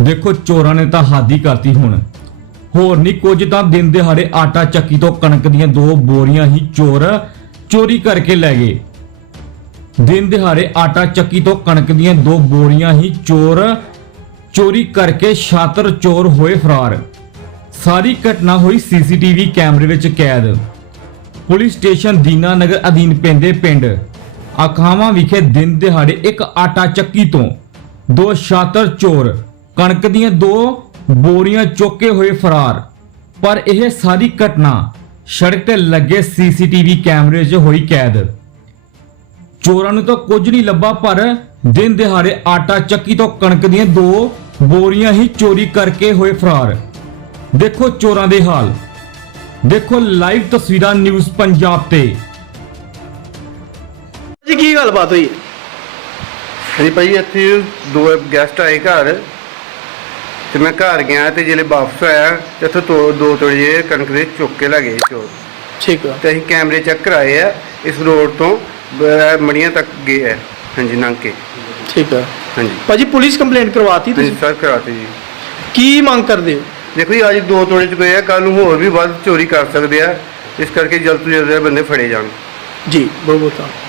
ਦੇਖੋ, ਚੋਰਾਂ ਨੇ ਤਾਂ ਹਾਦੀ ਕਰਤੀ ਹੁਣ। ਹੋਰ ਨਹੀਂ, ਕੁਝ ਤਾਂ ਦਿਨ ਦਿਹਾੜੇ ਆਟਾ ਚੱਕੀ ਤੋਂ ਕਣਕ ਦੀਆਂ ਦੋ ਬੋਰੀਆਂ ਹੀ ਚੋਰ ਚੋਰੀ ਕਰਕੇ ਲੈ ਗਏ। ਦਿਨ ਦਿਹਾੜੇ ਆਟਾ ਚੱਕੀ ਤੋਂ ਕਣਕ ਦੀਆਂ ਦੋ ਬੋਰੀਆਂ ਹੀ ਚੋਰ ਚੋਰੀ ਕਰਕੇ ਛਾਤਰ ਚੋਰ ਹੋਏ ਫਰਾਰ। ਸਾਰੀ ਘਟਨਾ ਹੋਈ ਸੀਸੀਟੀਵੀ ਕੈਮਰੇ ਵਿੱਚ ਕੈਦ। ਪੁਲਿਸ ਸਟੇਸ਼ਨ ਦੀਨਾਨਗਰ ਅਧੀਨ ਪੈਂਦੇ ਪਿੰਡ ਅਖਾਵਾਂ ਵਿਖੇ ਦਿਨ ਦਿਹਾੜੇ ਇੱਕ ਆਟਾ ਚੱਕੀ ਤੋਂ ਦੋ ਛਾਤਰ ਚੋਰ ਕਣਕ ਦੀਆਂ ਦੋ ਬੋਰੀਆਂ ਚੁੱਕੇ ਹੋਏ ਫਰਾਰ। ਪਰ ਇਹ ਸਾਰੀ ਘਟਨਾ ਸੜਕ ਤੇ ਲੱਗੇ ਸੀਸੀਟੀਵੀ ਕੈਮਰੇ 'ਚ ਹੋਈ ਕੈਦ। ਚੋਰਾਂ ਨੂੰ ਤਾਂ ਕੁਝ ਨਹੀਂ ਲੱਭਾ ਪਰ ਦਿਨ ਦਿਹਾੜੇ ਆਟਾ ਚੱਕੀ ਤੋਂ ਕਣਕ ਦੀਆਂ ਦੋ ਬੋਰੀਆਂ ਹੀ ਚੋਰੀ ਕਰਕੇ ਹੋਏ ਫਰਾਰ। ਦੇਖੋ ਚੋਰਾਂ ਦੇ ਹਾਲ। ਦੇਖੋ ਲਾਈਵ ਤਸਵੀਰਾਂ ਨਿਊਜ਼ ਪੰਜਾਬ ਤੇ। ਜੀ ਕੀ ਗੱਲਬਾਤ ਹੋਈ? ਹਾਂਜੀ ਭਾਈ ਇੱਥੇ ਦੋ ਗੈਸਟ ਆਏ ਘਰ। ਤੇ ਮੈਂ ਘਰ ਗਿਆ ਤੇ ਜਿਹੜੇ ਵਾਪਸ ਆਇਆ ਤੇ ਇੱਥੇ ਦੋ ਦੋ ਤੋੜੇ ਕਣਕ ਦੇ ਚੁੱਕ ਕੇ ਲੈ ਗਏ ਚੋਰ ਠੀਕ ਆ। ਤੇ ਅਸੀਂ ਕੈਮਰੇ ਚੈੱਕ ਕਰਾਏ ਆ ਇਸ ਰੋਡ ਤੋਂ ਬ- ਮੜੀਆਂ ਤੱਕ ਗਏ ਆ। ਹਾਂਜੀ ਲੰਘ ਕੇ। ਠੀਕ ਆ। ਹਾਂਜੀ। ਭਾਜੀ ਪੁਲਿਸ ਕੰਪਲੇਂਟ ਕਰਵਾਤੀ ਤੁਸੀਂ? ਤੁਸੀਂ ਸਰ ਕਰਾਤੇ ਜੀ। ਕੀ ਮੰਗ ਕਰਦੇ ਹੋ? ਦੇਖੋ ਜੀ ਅੱਜ ਦੋ ਤੋੜੇ ਚ ਗਏ ਆ ਕੱਲ ਨੂੰ ਹੋਰ ਵੀ ਵੱਧ ਚੋਰੀ ਕਰ ਸਕਦੇ ਆ। ਇਸ ਕਰਕੇ ਜਲਦ ਤੋਂ ਜਲਦ ਇਹ ਬੰਦੇ ਫੜੇ ਜਾਣ। ਜੀ ਬਹੁਤ ਬਹੁਤ ਧੰਨਵਾਦ।